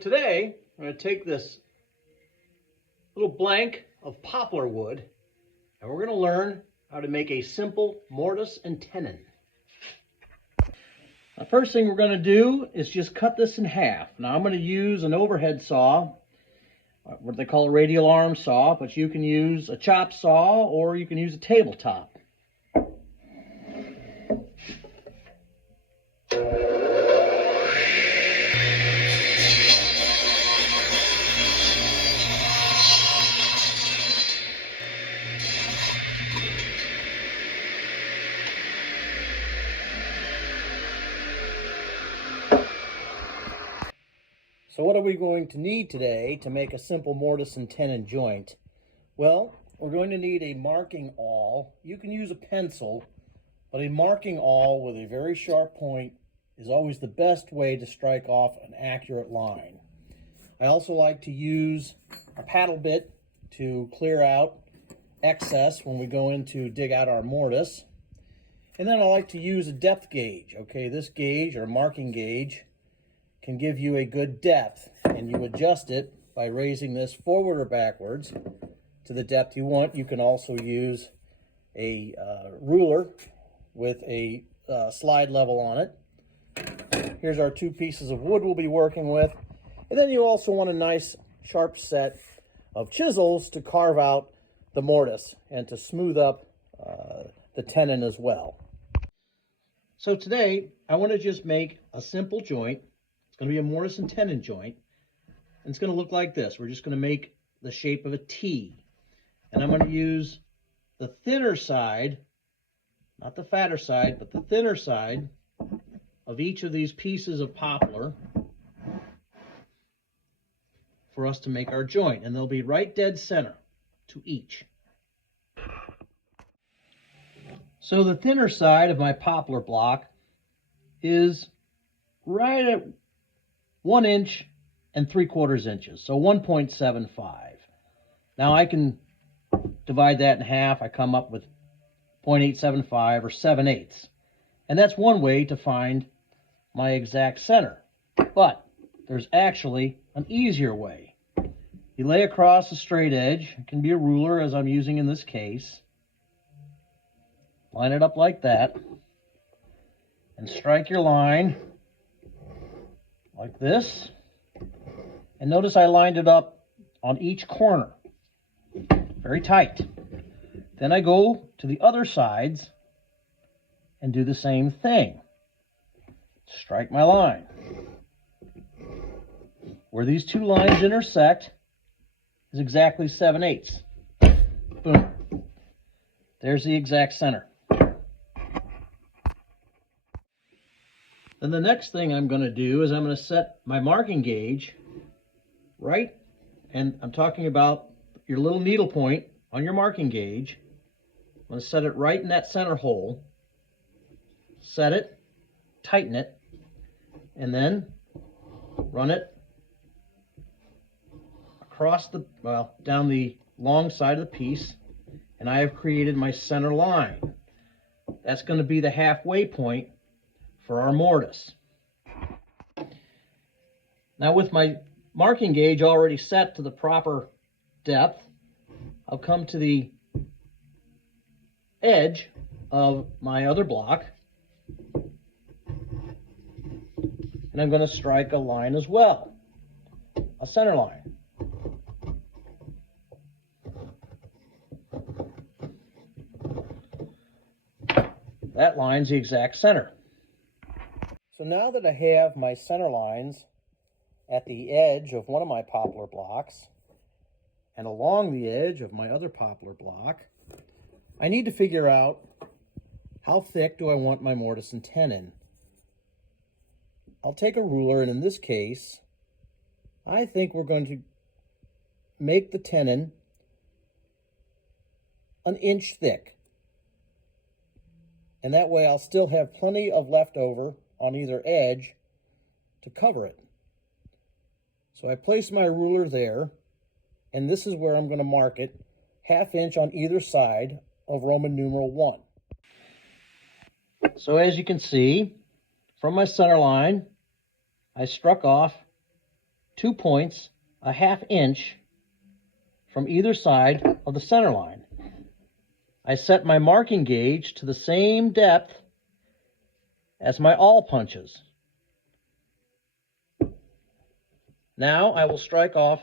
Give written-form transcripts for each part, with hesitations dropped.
today, I'm going to take this little blank of poplar wood and we're going to learn how to make a simple mortise and tenon. The first thing we're going to do is just cut this in half. Now I'm going to use an overhead saw, what they call a radial arm saw, but you can use a chop saw or you can use a tabletop. So what are we going to need today to make a simple mortise and tenon joint? Well, we're going to need a marking awl. You can use a pencil, but a marking awl with a very sharp point is always the best way to strike off an accurate line. I also like to use a paddle bit to clear out excess when we go in to dig out our mortise. And then I like to use a depth gauge. Okay, this gauge or marking gauge can give you a good depth, and you adjust it by raising this forward or backwards to the depth you want. You can also use a ruler with a slide level on it. Here's our two pieces of wood we'll be working with. And then you also want a nice sharp set of chisels to carve out the mortise and to smooth up the tenon as well. So today I want to just make a simple joint. It's going to be a mortise and tenon joint. And it's going to look like this. We're just going to make the shape of a T. And I'm going to use the thinner side, not the fatter side, but the thinner side of each of these pieces of poplar for us to make our joint. And they'll be right dead center to each. So the thinner side of my poplar block is right at 1 inch and 3/4 inches, so 1.75. Now I can divide that in half. I come up with 0.875 or 7/8. And that's one way to find my exact center. But there's actually an easier way. You lay across a straight edge. It can be a ruler, as I'm using in this case. Line it up like that. And strike your line like this. And notice I lined it up on each corner. Very tight. Then I go to the other sides and do the same thing. Strike my line. Where these two lines intersect is exactly 7/8. Boom. There's the exact center. Then the next thing I'm going to do is I'm going to set my marking gauge right, and I'm talking about your little needle point on your marking gauge. I'm going to set it right in that center hole. Set it, tighten it, and then run it across the, well, down the long side of the piece, and I have created my center line. That's going to be the halfway point for our mortise. Now with my marking gauge already set to the proper depth, I'll come to the edge of my other block and I'm going to strike a line as well, a center line. That line's the exact center. So now that I have my center lines at the edge of one of my poplar blocks and along the edge of my other poplar block, I need to figure out how thick do I want my mortise and tenon. I'll take a ruler, and in this case, I think we're going to make the tenon 1 inch thick. And that way I'll still have plenty of leftover on either edge to cover it. So I place my ruler there, and this is where I'm going to mark it, 1/2 inch on either side of Roman numeral 1. So as you can see, from my center line, I struck off 2 points a 1/2 inch from either side of the center line. I set my marking gauge to the same depth as my awl punches. Now I will strike off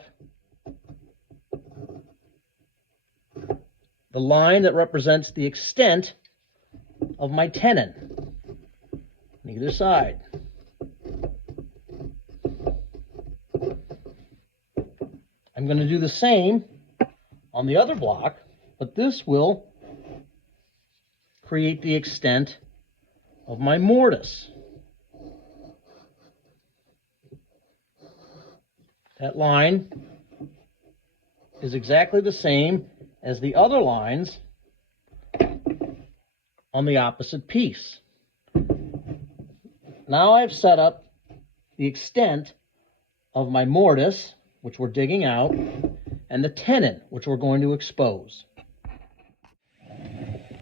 the line that represents the extent of my tenon on either side. I'm going to do the same on the other block, but this will create the extent of my mortise. That line is exactly the same as the other lines on the opposite piece. Now I've set up the extent of my mortise, which we're digging out, and the tenon, which we're going to expose.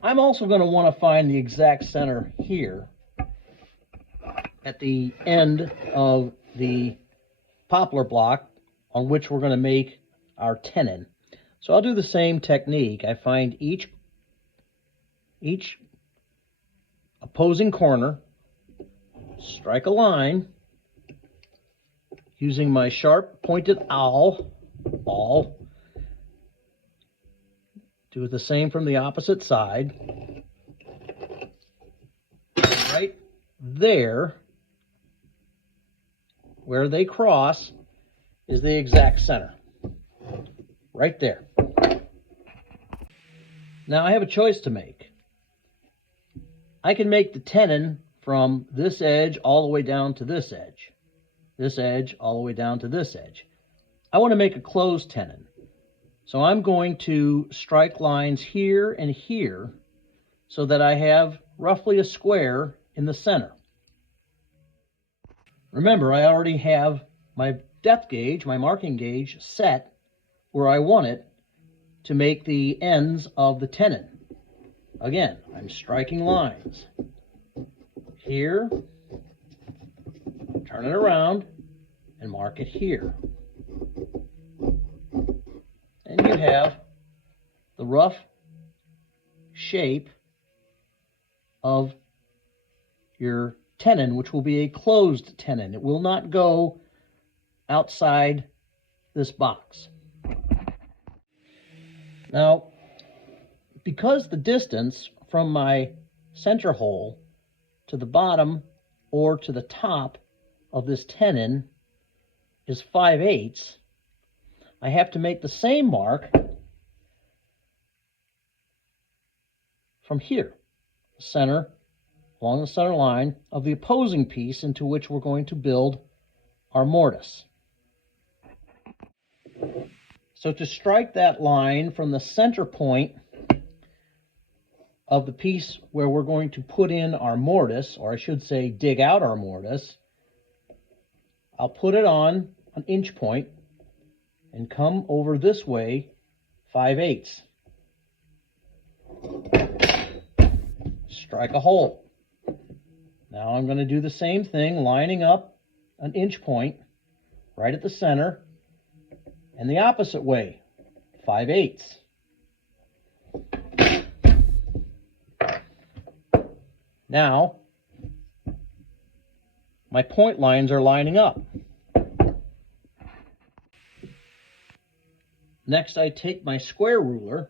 I'm also going to want to find the exact center here at the end of the poplar block on which we're going to make our tenon. So I'll do the same technique. I find each opposing corner, strike a line using my sharp pointed awl. Do the same from the opposite side. Right there, where they cross, is the exact center. Right there. Now I have a choice to make. I can make the tenon from this edge all the way down to this edge. This edge all the way down to this edge. I want to make a closed tenon. So I'm going to strike lines here and here so that I have roughly a square in the center. Remember, I already have my depth gauge, my marking gauge, set where I want it to make the ends of the tenon. Again, I'm striking lines here, turn it around, and mark it here. And you have the rough shape of your tenon, which will be a closed tenon. It will not go outside this box. Now, because the distance from my center hole to the bottom or to the top of this tenon is 5/8, I have to make the same mark from here, along the center line of the opposing piece into which we're going to build our mortise. So to strike that line from the center point of the piece where we're going to put in our mortise, or I should say dig out our mortise, I'll put it on an inch point and come over this way 5/8. Strike a hole. Now I'm going to do the same thing, lining up an inch point right at the center and the opposite way, 5/8. Now my point lines are lining up. Next, I take my square ruler,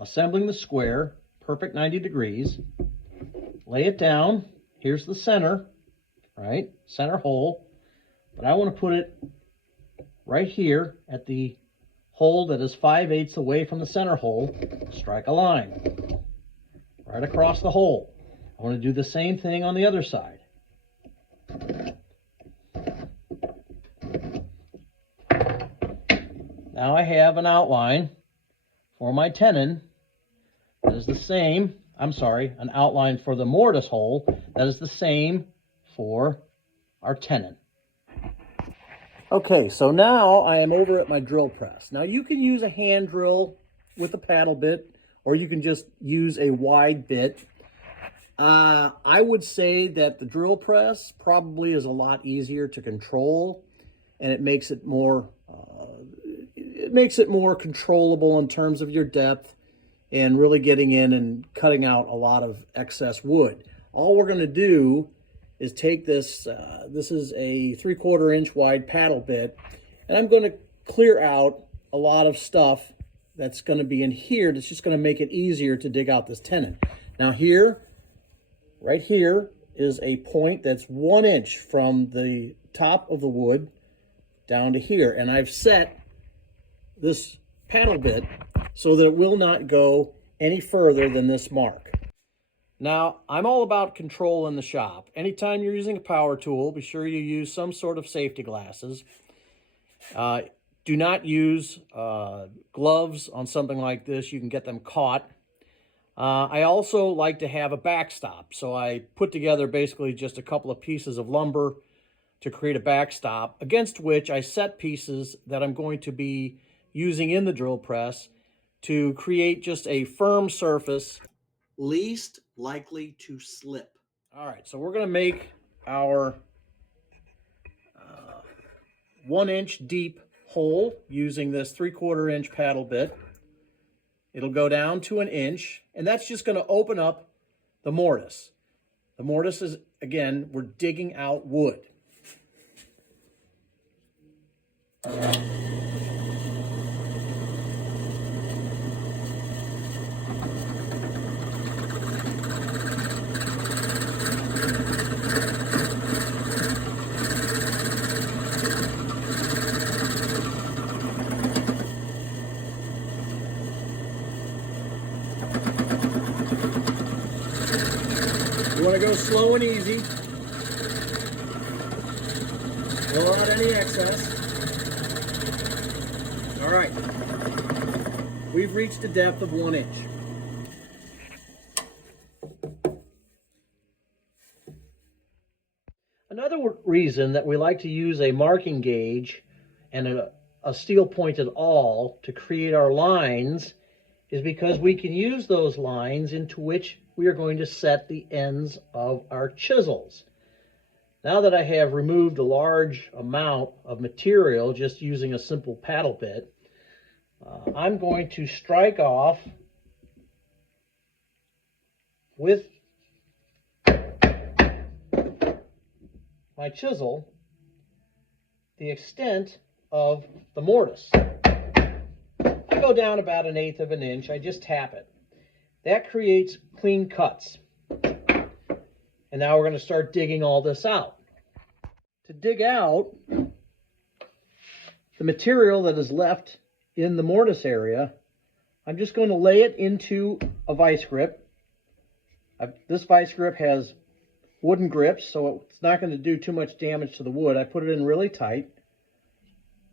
assembling the square, perfect 90 degrees, lay it down. Here's the center, right? Center hole. But I want to put it right here at the hole that is 5/8 away from the center hole. Strike a line right across the hole. I want to do the same thing on the other side. Now I have an outline for my tenon that is the same, an outline for the mortise hole that is the same for our tenon. Okay, so now I am over at my drill press. Now you can use a hand drill with a paddle bit, or you can just use a wide bit. I would say that the drill press probably is a lot easier to control, and it makes it more controllable in terms of your depth and really getting in and cutting out a lot of excess wood. All we're going to do is take this, this is a 3/4 inch wide paddle bit, and I'm going to clear out a lot of stuff that's going to be in here that's just going to make it easier to dig out this tenon. Now here, right here is a point that's 1 inch from the top of the wood down to here, and I've set this paddle bit so that it will not go any further than this mark. Now, I'm all about control in the shop. Anytime you're using a power tool, be sure you use some sort of safety glasses. Do not use gloves on something like this. You can get them caught. I also like to have a backstop. So I put together basically just a couple of pieces of lumber to create a backstop against which I set pieces that I'm going to be using in the drill press to create just a firm surface, least likely to slip. All right, so we're going to make our 1 inch deep hole using this 3/4 inch paddle bit. It'll go down to 1 inch, and that's just going to open up the mortise. The mortise is, again, we're digging out wood. You want to go slow and easy. Pull out any excess. All right. We've reached a depth of 1 inch. Another reason that we like to use a marking gauge and a steel pointed awl to create our lines is because we can use those lines into which we are going to set the ends of our chisels. Now that I have removed a large amount of material just using a simple paddle bit, I'm going to strike off with my chisel the extent of the mortise. I go down about 1/8 of an inch. I just tap it. That creates clean cuts. And now we're going to start digging all this out. To dig out the material that is left in the mortise area, I'm just going to lay it into a vice grip. This vice grip has wooden grips, so it's not going to do too much damage to the wood. I put it in really tight,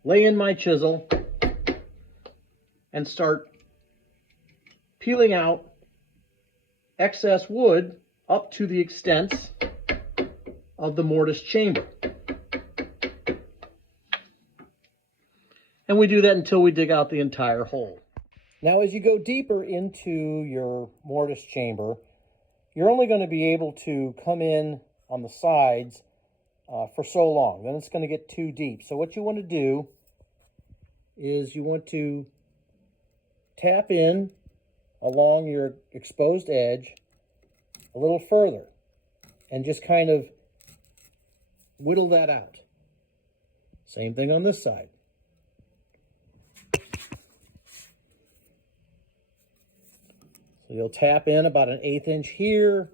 lay in my chisel, and start peeling out excess wood up to the extents of the mortise chamber. And we do that until we dig out the entire hole. Now, as you go deeper into your mortise chamber, you're only going to be able to come in on the sides for so long. Then it's going to get too deep. So what you want to do is you want to tap in along your exposed edge a little further and just kind of whittle that out. Same thing on this side. So you'll tap in about 1/8 inch here,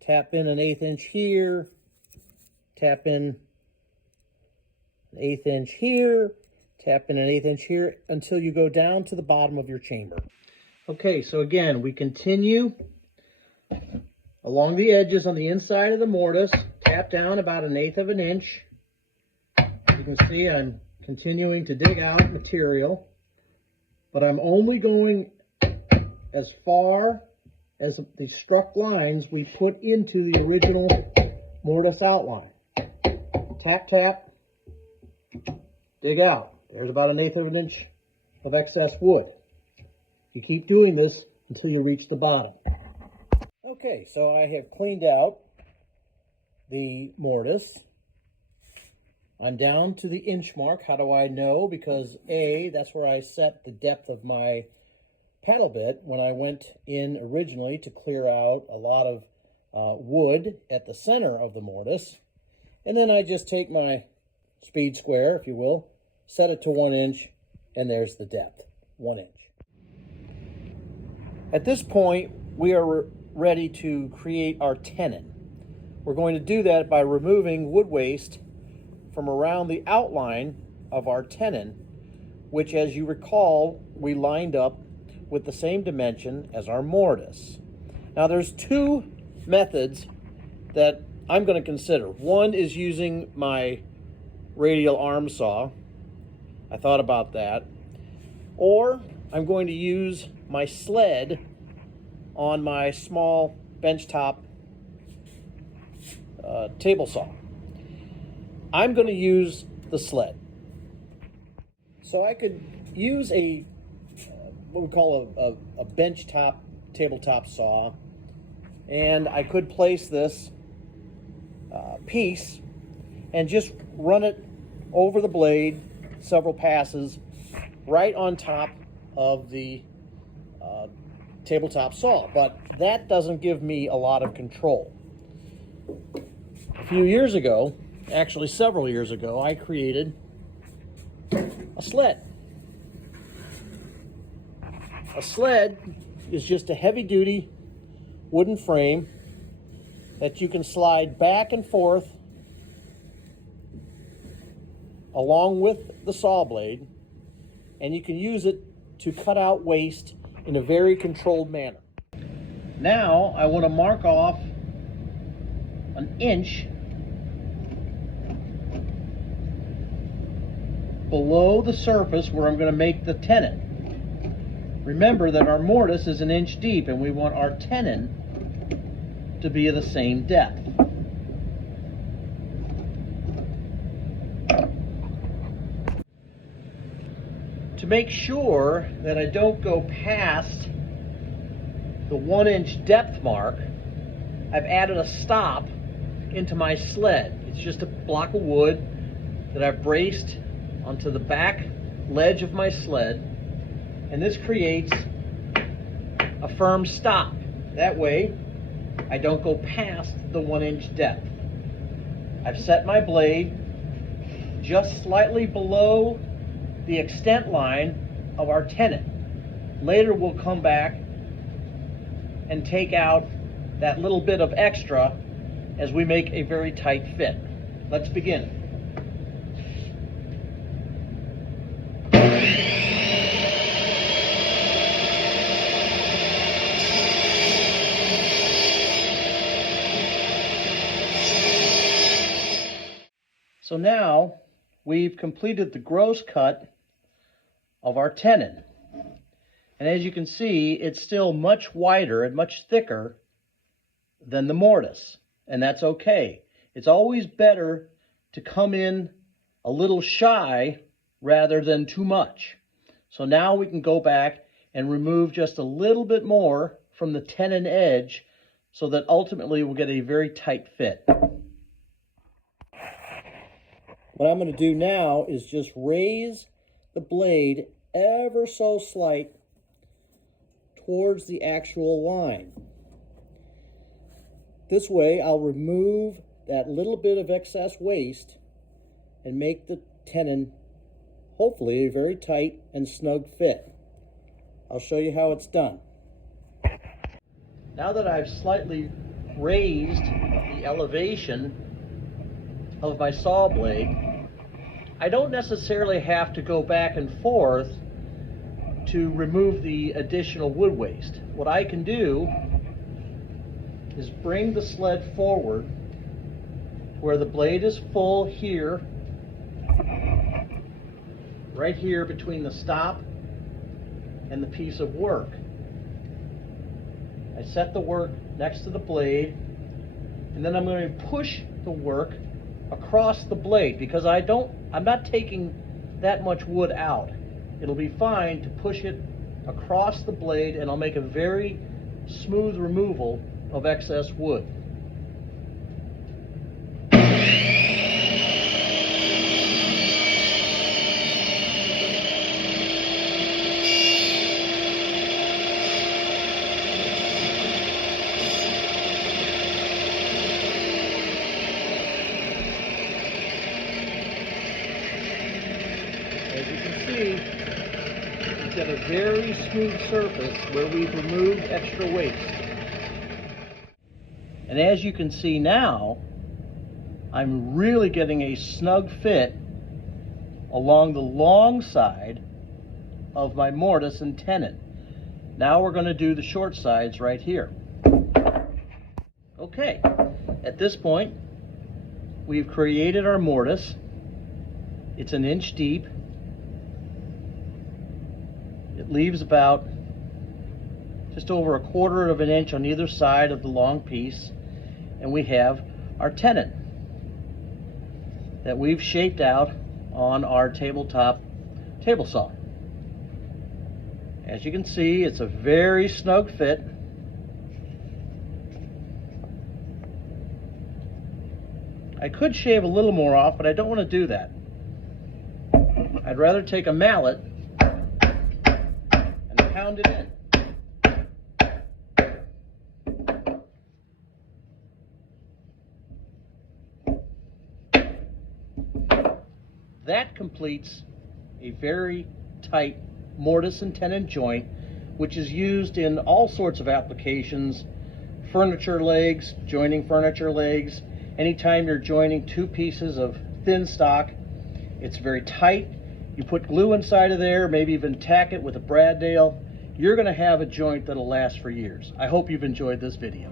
tap in 1/8 inch here, tap in 1/8 inch here, tap in 1/8 inch here until you go down to the bottom of your chamber. Okay, so again, we continue along the edges on the inside of the mortise, tap down about 1/8 of an inch. You can see I'm continuing to dig out material, but I'm only going as far as the struck lines we put into the original mortise outline. Tap, tap, dig out. There's about 1/8 of an inch of excess wood. You keep doing this until you reach the bottom. Okay, so I have cleaned out the mortise. I'm down to the inch mark. How do I know? Because A, that's where I set the depth of my paddle bit when I went in originally to clear out a lot of wood at the center of the mortise. And then I just take my speed square, if you will, set it to 1 inch, and there's the depth, 1 inch. At this point, we are ready to create our tenon. We're going to do that by removing wood waste from around the outline of our tenon, which, as you recall, we lined up with the same dimension as our mortise. Now, there's two methods that I'm going to consider. One is using my radial arm saw. I thought about that. Or I'm going to use my sled on my small benchtop table saw. I'm going to use the sled. So I could use a what we call a benchtop tabletop saw, and I could place this piece and just run it over the blade several passes right on top of the tabletop saw, but that doesn't give me a lot of control. A few years ago, actually several years ago, I created a sled. A sled is just a heavy-duty wooden frame that you can slide back and forth along with the saw blade, and you can use it to cut out waste in a very controlled manner. Now I want to mark off an inch below the surface where I'm going to make the tenon. Remember that our mortise is 1 inch deep, and we want our tenon to be of the same depth. To make sure that I don't go past the 1 inch depth mark, I've added a stop into my sled. It's just a block of wood that I've braced onto the back ledge of my sled, and this creates a firm stop. That way I don't go past the 1 inch depth. I've set my blade just slightly below the extent line of our tenon. Later we'll come back and take out that little bit of extra as we make a very tight fit. Let's begin. So now we've completed the gross cut of our tenon. And as you can see, it's still much wider and much thicker than the mortise, and that's okay. It's always better to come in a little shy rather than too much. So now we can go back and remove just a little bit more from the tenon edge so that ultimately we'll get a very tight fit. What I'm going to do now is just raise the blade ever so slight towards the actual line. This way I'll remove that little bit of excess waste and make the tenon hopefully a very tight and snug fit. I'll show you how it's done. Now that I've slightly raised the elevation of my saw blade, I don't necessarily have to go back and forth to remove the additional wood waste. What I can do is bring the sled forward where the blade is full here, right here between the stop and the piece of work. I set the work next to the blade, and then I'm going to push the work across the blade because I'm not taking that much wood out. It'll be fine to push it across the blade, and I'll make a very smooth removal of excess wood. As you can see, we've got a very smooth surface where we've removed extra waste. And as you can see now, I'm really getting a snug fit along the long side of my mortise and tenon. Now we're going to do the short sides right here. Okay, at this point, we've created our mortise. It's 1 inch deep. It leaves about just over 1/4 of an inch on either side of the long piece. And we have our tenon that we've shaped out on our tabletop table saw. As you can see, it's a very snug fit. I could shave a little more off, but I don't want to do that. I'd rather take a mallet and pound it in. That completes a very tight mortise and tenon joint, which is used in all sorts of applications. Furniture legs, joining furniture legs. Anytime you're joining 2 pieces of thin stock, it's very tight. You put glue inside of there, maybe even tack it with a brad nail. You're going to have a joint that'll last for years. I hope you've enjoyed this video.